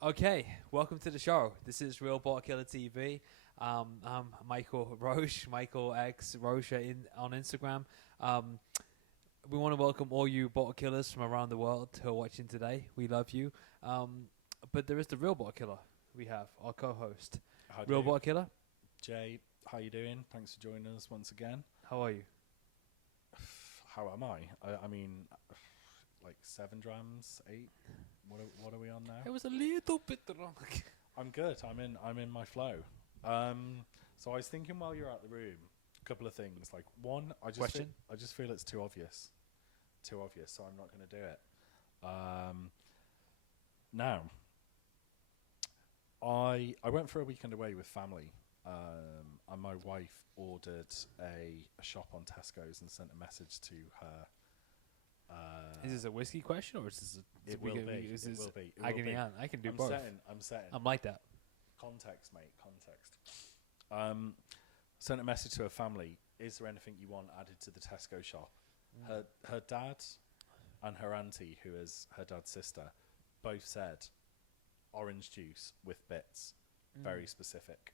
Okay, welcome to the show. This is Real Bottle Killer TV. I'm Michael Roche, Michael X Roche on Instagram. We want to welcome all you bottle killers from around the world who are watching today. We love you. But there is the Real Bottle Killer. We have our co-host, How Real do you? Bottle Killer. Jay, how you doing? Thanks for joining us once again. How are you? How am I mean, like 7 drams, 8. What are we on now? It was a little bit wrong. I'm good. I'm in my flow. So I was thinking while you're out the room, a couple of things. Like one, I just feel it's too obvious. So I'm not going to do it. Now, I went for a weekend away with family, and my wife ordered a shop on Tesco's and sent a message to her. Is this a whiskey question or is this It will be. Agony Aunt? I can do both. I'm setting. I'm like that. Context, mate. Context. Sent a message to her family. Is there anything you want added to the Tesco shop? Her dad and her auntie, who is her dad's sister, both said orange juice with bits. Very specific.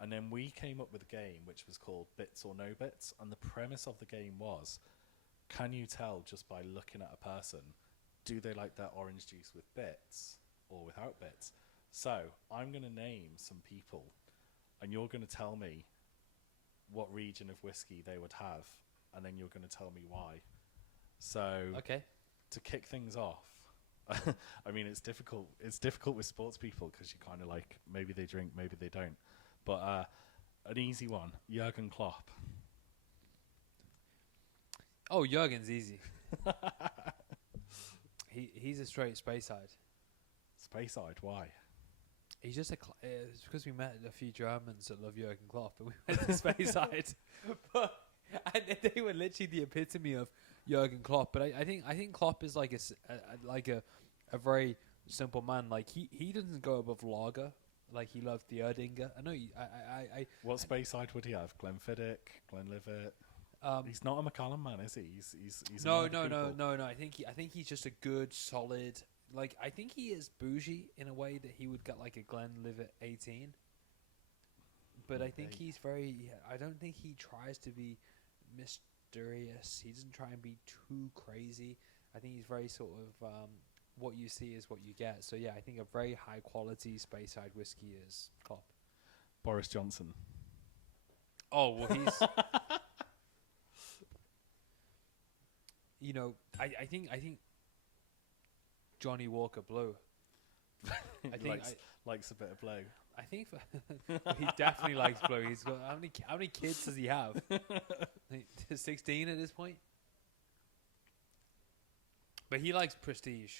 And then we came up with a game which was called Bits or No Bits. And the premise of the game was, can you tell just by looking at a person, do they like their orange juice with bits or without bits? So I'm going to name some people, and you're going to tell me what region of whiskey they would have, and then you're going to tell me why. So Okay. to kick things off, I mean, it's difficult. It's difficult with sports people because you kind of like, maybe they drink, maybe they don't. But an easy one, Jurgen Klopp. Oh, Jurgen's easy. He's a straight space side. Space side, why? He's just it's because we met a few Germans that love Jurgen Klopp, and we went to space side. But and they were literally the epitome of Jurgen Klopp. But I think Klopp is like a very simple man. Like he doesn't go above lager. Like he loves the Erdinger. I know. What space side would he have? Glenfiddich, Glenlivet. He's not a Macallan man, is he? He's No. I think he's just a good, solid. Like I think he is bougie in a way that he would get like a Glenlivet 18. But I think he's very. I don't think he tries to be mysterious. He doesn't try and be too crazy. I think he's very sort of. What you see is what you get. So yeah, I think a very high quality space side whiskey is Klopp. Boris Johnson. Oh well, he's. You know, I think Johnny Walker Blue. I think likes a bit of blow. I think he definitely likes Blue. He's got how many kids does he have? 16 at this point. But he likes prestige,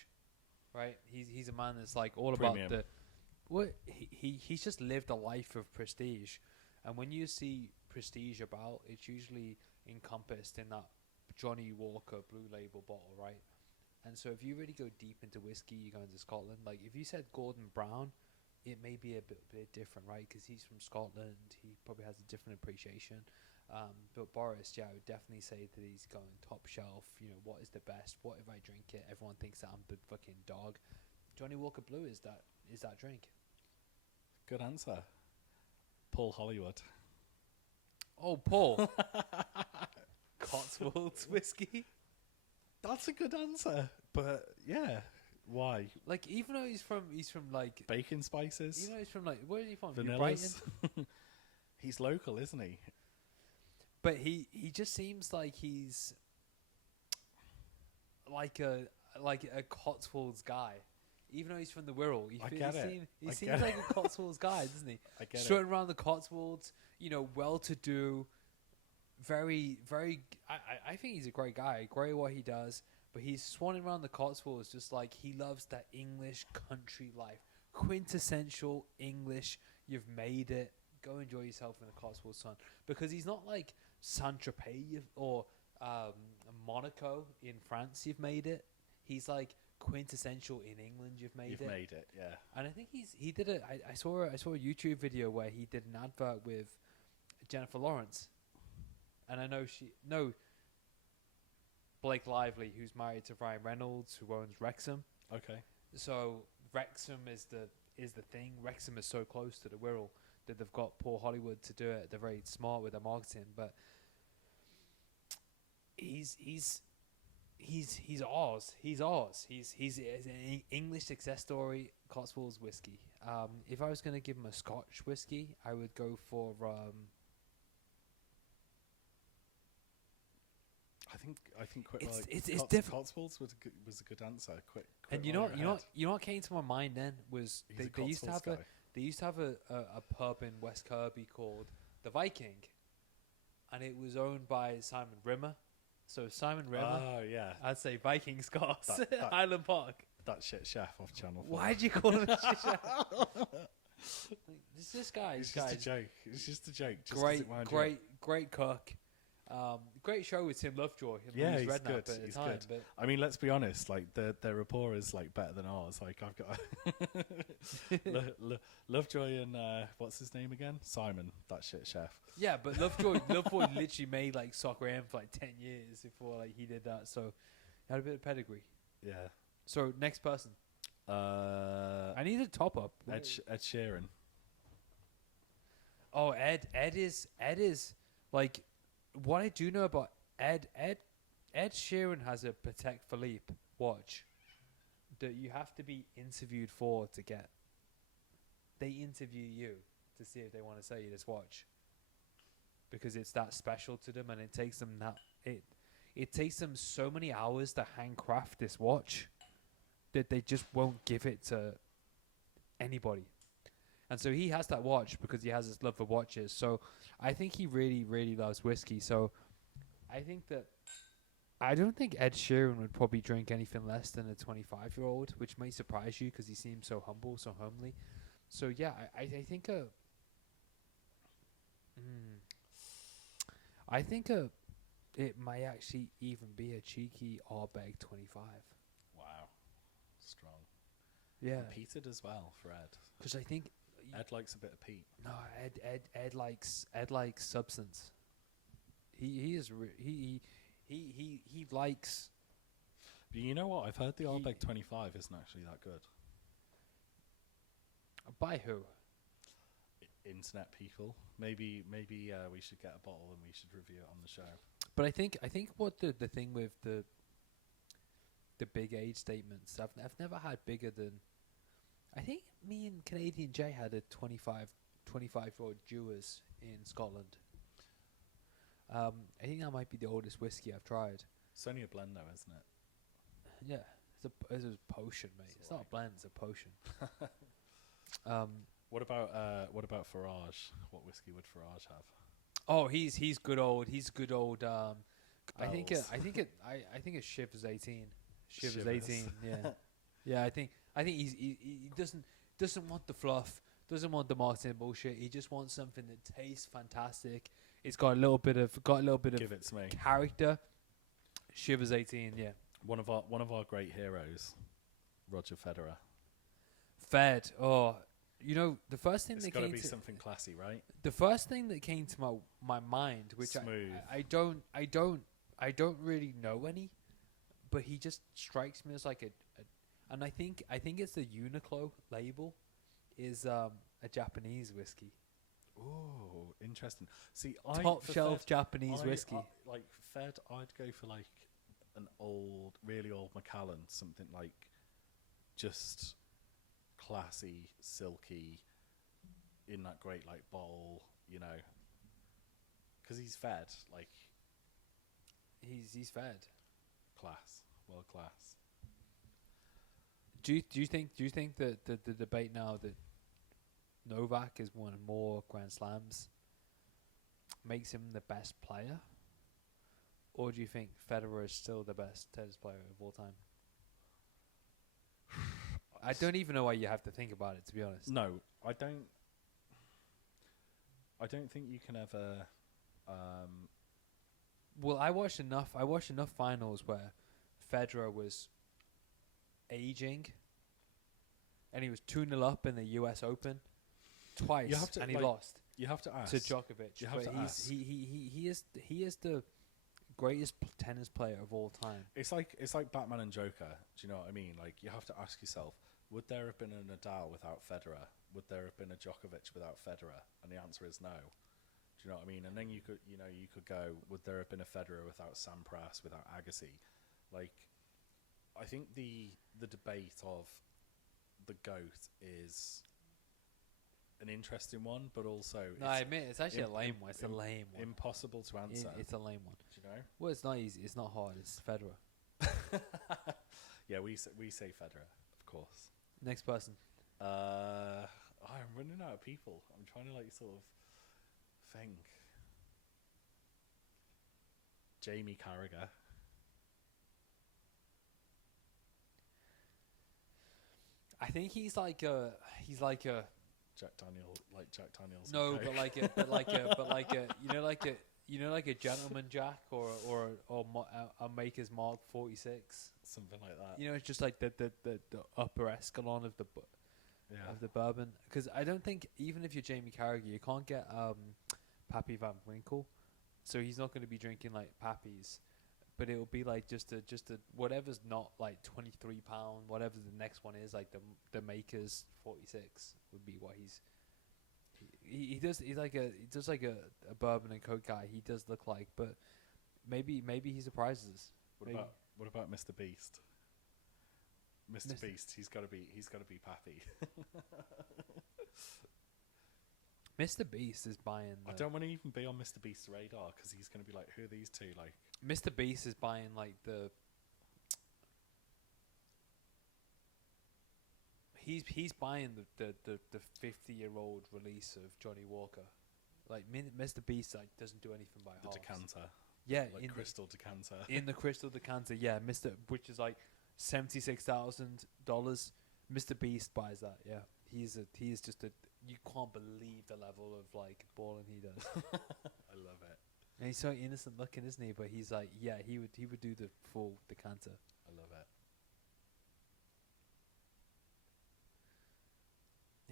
right? He's a man that's like all Premium. about he's just lived a life of prestige, and when you see prestige about, it's usually encompassed in that Johnny Walker Blue Label bottle, right? And so if you really go deep into whiskey, you go into Scotland. Like if you said Gordon Brown, it may be a bit different, right? Because he's from Scotland, he probably has a different appreciation. But Boris, yeah, I would definitely say that he's going top shelf. You know, what is the best? What if I drink it? Everyone thinks that I'm the fucking dog. Johnny Walker Blue is that drink. Good answer. Paul Hollywood. Oh, Paul. Cotswolds whiskey. That's a good answer, but yeah, why? Like even though he's from like Bacon spices. Even though he's from like, where is he from? Vanillas. He's local, isn't he? But he just seems like he's like a Cotswolds guy. Even though he's from the Wirral, he seems like a Cotswolds guy, doesn't he? I get Strutting around the Cotswolds, you know, well-to-do, very, very. I think he's a great guy, great at what he does. But he's swanning around the Cotswolds, just like he loves that English country life, quintessential English. You've made it. Go enjoy yourself in the Cotswolds, son. Because he's not like Saint-Tropez or Monaco in France. You've made it. He's like quintessential in England. You've made it, yeah. And I think he did it. I saw a YouTube video where he did an advert with Jennifer Lawrence, and I know Blake Lively, who's married to Ryan Reynolds, who owns Wrexham. Okay. So Wrexham is the thing. Wrexham is so close to the Wirral that they've got poor Hollywood to do it. They're very smart with their marketing, but he's ours. He's ours. He's an English success story. Cotswolds whiskey. If I was going to give him a Scotch whiskey, I would go for. I think it's different. Cotswolds was a good answer. Quick And you know what came to my mind then was they used to have a pub in West Kirby called the Viking, and it was owned by Simon Rimmer. So Simon Rimmer. Oh yeah. I'd say Viking Scots, That- Highland Park. That shit chef off Channel 4. Why'd you call him a shit chef? This guy. It's just a joke. It's just a joke. Just 'cause it wound you up. Great cook. Great show with Tim Lovejoy. Yeah, he's good. At the He's time, good. But I mean, let's be honest. Like their rapport is like better than ours. Like I've got Lovejoy and what's his name again? Simon, that shit chef. yeah, but Lovejoy literally made like Soccer AM for like 10 years before like he did that. So he had a bit of pedigree. Yeah. So next person. I need a top up. Ed Sheeran. Oh, Ed is like what I do know about Ed Sheeran has a Patek Philippe watch that you have to be interviewed for to get. They interview you to see if they want to sell you this watch because it's that special to them, and it takes them it takes them so many hours to handcraft this watch that they just won't give it to anybody. And so he has that watch because he has this love for watches. So I think he really, really loves whiskey. So I don't think Ed Sheeran would probably drink anything less than a 25-year-old, which may surprise you because he seems so humble, so homely. So yeah, I think it might actually even be a cheeky Ardbeg 25. Wow, strong. Yeah, And peated as well for Ed. because I think Ed likes a bit of peat. no, Ed likes substance. He likes. But you know what? I've heard the Ardbeg 25 isn't actually that good. By who? Internet people. Maybe we should get a bottle and we should review it on the show. But I think what the thing with the big age statements, I've never had bigger than. I think me and Canadian Jay had a 25-year-old Jewers in Scotland. I think that might be the oldest whiskey I've tried. It's only a blend though, isn't it? Yeah, it's a potion, mate. It's not a blend; it's a potion. What about Farage? What whiskey would Farage have? Oh, he's good old. He's good old. I think Bells. it's Shivers 18. Shivers Shivers. 18. Yeah, yeah. I think he doesn't want the fluff. Doesn't want the marketing bullshit. He just wants something that tastes fantastic. It's got a little bit of Give it to me. character. Shivers 18. Yeah. One of our great heroes, Roger Federer. Fed. Oh, you know the first thing It's that got to came be to something classy, right? the first thing that came to my mind, which Smooth. I don't really know any, but he just strikes me as like and I think it's the Uniqlo label is a Japanese whiskey. Oh, interesting. See, Top for shelf Fed, Japanese whiskey. Like Fed, I'd go for like an really old Macallan, something like just classy, silky, in that great like bottle, you know, because he's Fed, like He's Fed. class, world class. Do you think that the debate now that Novak has won more Grand Slams makes him the best player? Or do you think Federer is still the best tennis player of all time? I don't even know why you have to think about it, to be honest. No, I don't think you can ever. Well, I watched enough finals where Federer was aging, and he was 2-0 up in the U.S. Open twice, and he lost. You have to ask To Djokovic. You have but to ask. He is the greatest tennis player of all time. It's like Batman and Joker. Do you know what I mean? Like you have to ask yourself, would there have been a Nadal without Federer? Would there have been a Djokovic without Federer? And the answer is no. Do you know what I mean? And then you could go, would there have been a Federer without Sampras, without Agassi? Like, I think the debate of the GOAT is an interesting one, but also No, I admit it's actually a lame one. It's a lame one. Impossible to answer. It's a lame one. Do you know? Well, it's not easy. It's not hard. It's Federer. Yeah, we say Federer, of course. Next person. I'm running out of people. I'm trying to like sort of think. Jamie Carragher. I think he's like a Jack Daniels. no, okay. you know like a gentleman Jack or a Maker's Mark 46, Something like that. you know, it's just like the upper escalon of the of the bourbon, because I don't think even if you're Jamie Carragher you can't get Pappy Van Winkle, so he's not going to be drinking like Pappy's, but it'll be like just a whatever's not like £23, whatever the next one is, like the Maker's 46 would be what he does like a bourbon and coke guy. He does look like, but maybe he surprises us. What about Mr. Beast? Mr. Beast, he's got to be Pappy. Mr. Beast is buying. I don't want to even be on Mr. Beast's radar because he's going to be like, who are these two? Like, Mr. Beast is buying like he's buying the 50-year-old release of Johnny Walker. Like Mr. Beast like doesn't do anything by halves. the decanter. Yeah, Like crystal decanter. in the crystal decanter. Yeah, which is like $76,000. Mr. Beast buys that. Yeah, he's just a. You can't believe the level of like balling he does. I love it. And he's so innocent looking, isn't he? But he's like, yeah, he would do the full decanter. I love it.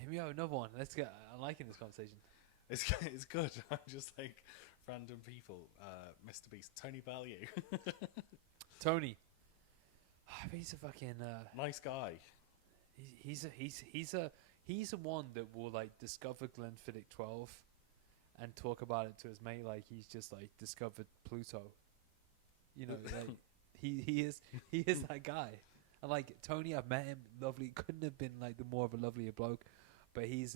Here we go, another one. Let's get. I'm liking this conversation. It's good. I'm just like random people. Mr. Beast, Tony Bellew. Tony. He's a fucking Nice guy. He's a one that will like discover Glenfiddich 12 and talk about it to his mate like he's just like discovered Pluto. You know, like he is that guy. And like Tony, I've met him, lovely. Couldn't have been like the more of a lovelier bloke, but he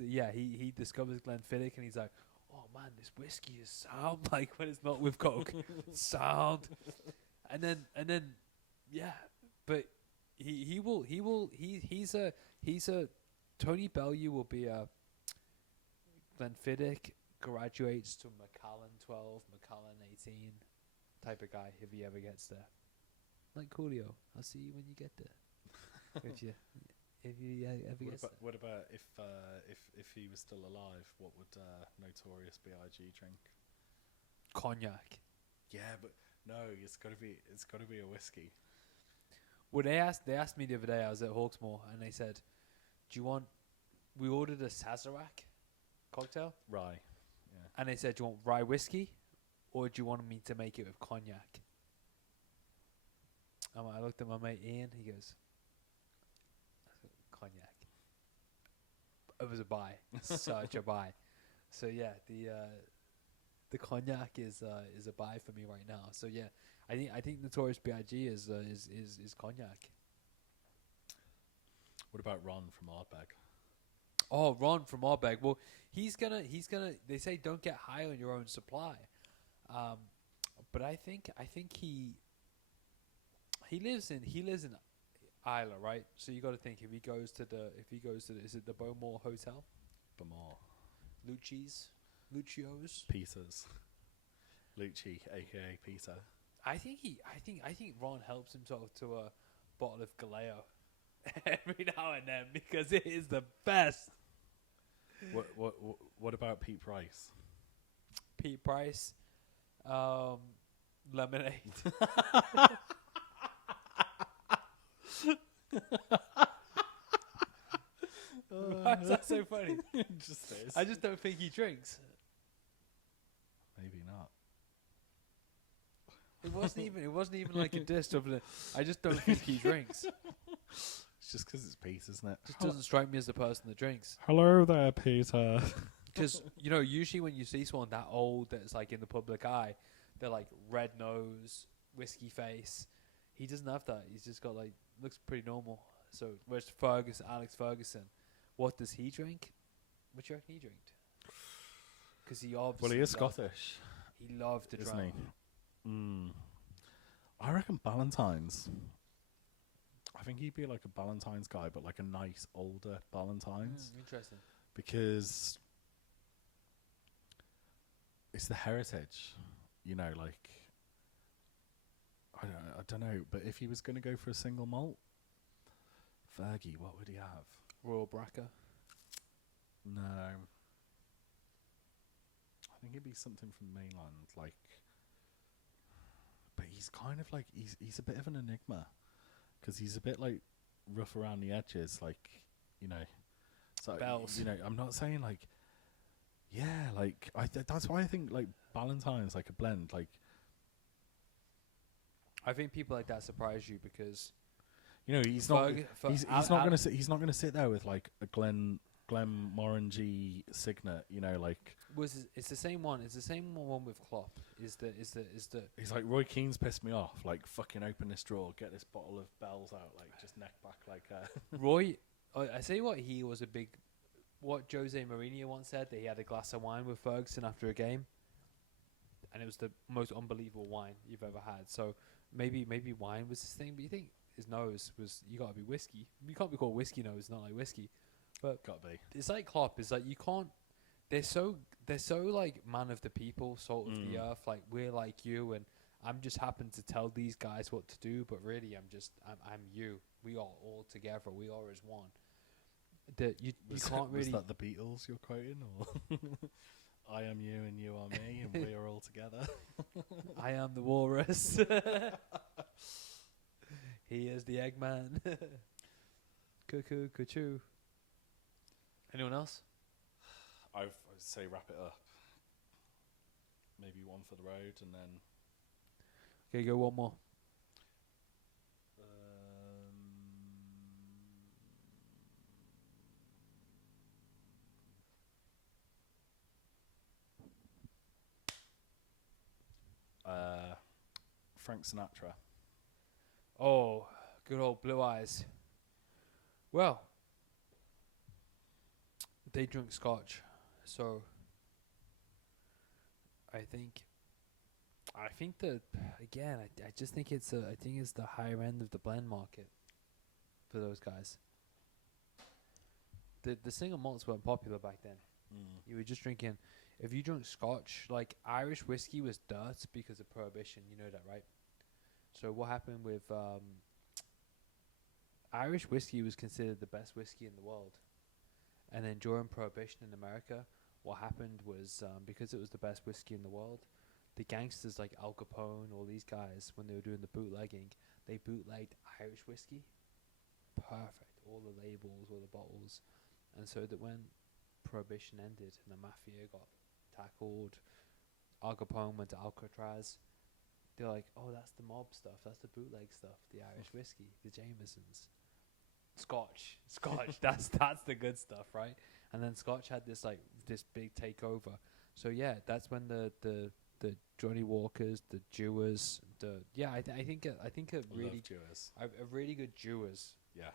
discovers Glenfiddich and he's like, oh man, this whiskey is sound. Like when it's not with Coke, sound. And then but he's a Tony Bellew will be a Glenfiddich graduates to Macallan 12, Macallan 18 type of guy if he ever gets there. Like Coolio, I'll see you when you get there. if you ever get there. What about if he was still alive? What would Notorious B.I.G drink? Cognac. Yeah, but no, it's got to be a whiskey. Well, they asked me the other day. I was at Hawksmoor, and they said, "Do you want?" We ordered a Sazerac cocktail, Rye. Yeah. and they said, "Do you want rye whiskey, or do you want me to make it with cognac?" I looked at my mate Ian. He goes, "Cognac." It was a buy, such a buy. So yeah, the cognac is a buy for me right now. So yeah, I think Notorious B.I.G is cognac. What about Ron from Ardbeg? Oh, Ron from Ardbeg. Well, he's gonna. They say don't get high on your own supply, but I think he lives in Isla, right? So you got to think if he goes to is it the Bowmore Hotel? Bowmore. Lucio's. Peters. Lucci, aka Peter. I think Ron helps himself to a bottle of Galeo every now and then because it is the best. What about Pete Price? Pete Price, lemonade. Why is that so funny? Just is. I just don't think he drinks. Maybe not. It wasn't even like a diss of it. I just don't think he drinks. It's just because it's Pete, isn't it? Just doesn't strike me as the person that drinks. Hello there, Peter. Because, you know, usually when you see someone that old that's like in the public eye, they're like red nose, whiskey face. He doesn't have that. He's just got like, looks pretty normal. So, where's Alex Ferguson? What does he drink? What do you reckon he drank? Because he obviously. Well, he is Scottish. He loved to isn't drink. he? I reckon Ballantyne's. I think he'd be like a Ballantyne's guy, but like a nice older Ballantyne's. Interesting. Because it's the heritage, you know, like I don't know, but if he was going to go for a single malt, Fergie, what would he have? Royal Bracker. No, I think it'd be something from mainland, like. But he's kind of like he's a bit of an enigma, because he's a bit like rough around the edges, like, you know. So Bells. you know, I'm not saying like. Yeah, like that's why I think like Ballantyne's like a blend. Like, I think people like that surprise you because, you know, he's not gonna sit there with like a Glenmorangie Signet. You know, like it's the same one. It's the same one with Klopp. Is the he's like, Roy Keane's pissed me off. Like, fucking open this drawer, get this bottle of Bells out, like just neck back like Roy. I say what he was a big. What Jose Mourinho once said, that he had a glass of wine with Ferguson after a game, and it was the most unbelievable wine you've ever had. So maybe wine was his thing, but you think his nose was, you got to be whiskey. You can't be called whiskey nose, not like whiskey. But got to be. It's like Klopp. It's like you can't. They're so like man of the people, salt of the earth. Like, we're like you, and I'm just happen to tell these guys what to do, but really I'm you. We are all together. We are as one. That you can't really. Was that the Beatles you're quoting, or I am you and you are me and we are all together? I am the walrus. He is the Eggman. Cuckoo, cuckoo. Anyone else? I'd say wrap it up. Maybe one for the road, and then. Okay, go one more. Frank Sinatra. Oh, good old Blue Eyes. Well, they drink scotch, so I think that again, I just think it's the higher end of the blend market for those guys. The single malts weren't popular back then. You were just drinking. If you drink scotch, like Irish whiskey was dirt because of Prohibition. You know that, right? So what happened with Irish whiskey was considered the best whiskey in the world. And then during Prohibition in America, what happened was because it was the best whiskey in the world, the gangsters like Al Capone, all these guys, when they were doing the bootlegging, they bootlegged Irish whiskey. Perfect. All the labels, all the bottles. And so that when Prohibition ended and the mafia got tackled, Al Capone went to Alcatraz, they're like, oh, that's the mob stuff, that's the bootleg stuff, the Irish whiskey, the Jamesons. Scotch, that's the good stuff, right? And then Scotch had this big takeover. So yeah, that's when the Johnny Walkers, the Dewars, I think a really good Dewars. Yeah,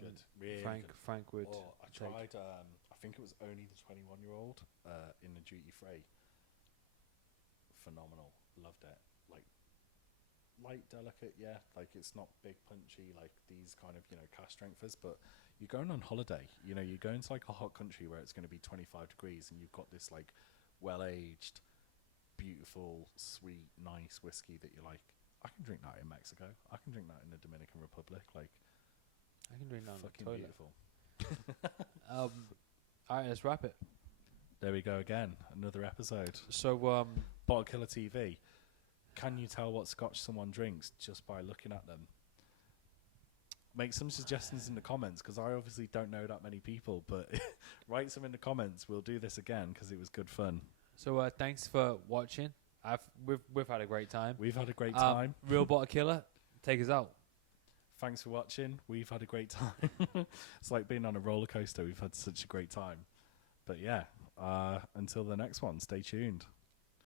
good. Really Frank would. Oh, I tried. I think it was only the 21-year-old in the duty free. Phenomenal, loved it. Like light, delicate, yeah. Like it's not big, punchy like these kind of cask strengthers. But you're going on holiday. You're going to like a hot country where it's going to be 25 degrees, and you've got this like well-aged, beautiful, sweet, nice whiskey that you're like, I can drink that in Mexico. I can drink that in the Dominican Republic. Like, I can drink that in fucking the beautiful. All right, let's wrap it. There we go again. Another episode. So, Bottle Killer TV. Can you tell what scotch someone drinks just by looking at them? Make some suggestions in the comments, because I obviously don't know that many people, but write some in the comments. We'll do this again because it was good fun. So, thanks for watching. We've had a great time. We've had a great time. Real Bottle Killer, take us out. Thanks for watching. We've had a great time. It's like being on a roller coaster. We've had such a great time. But yeah, until the next one, stay tuned.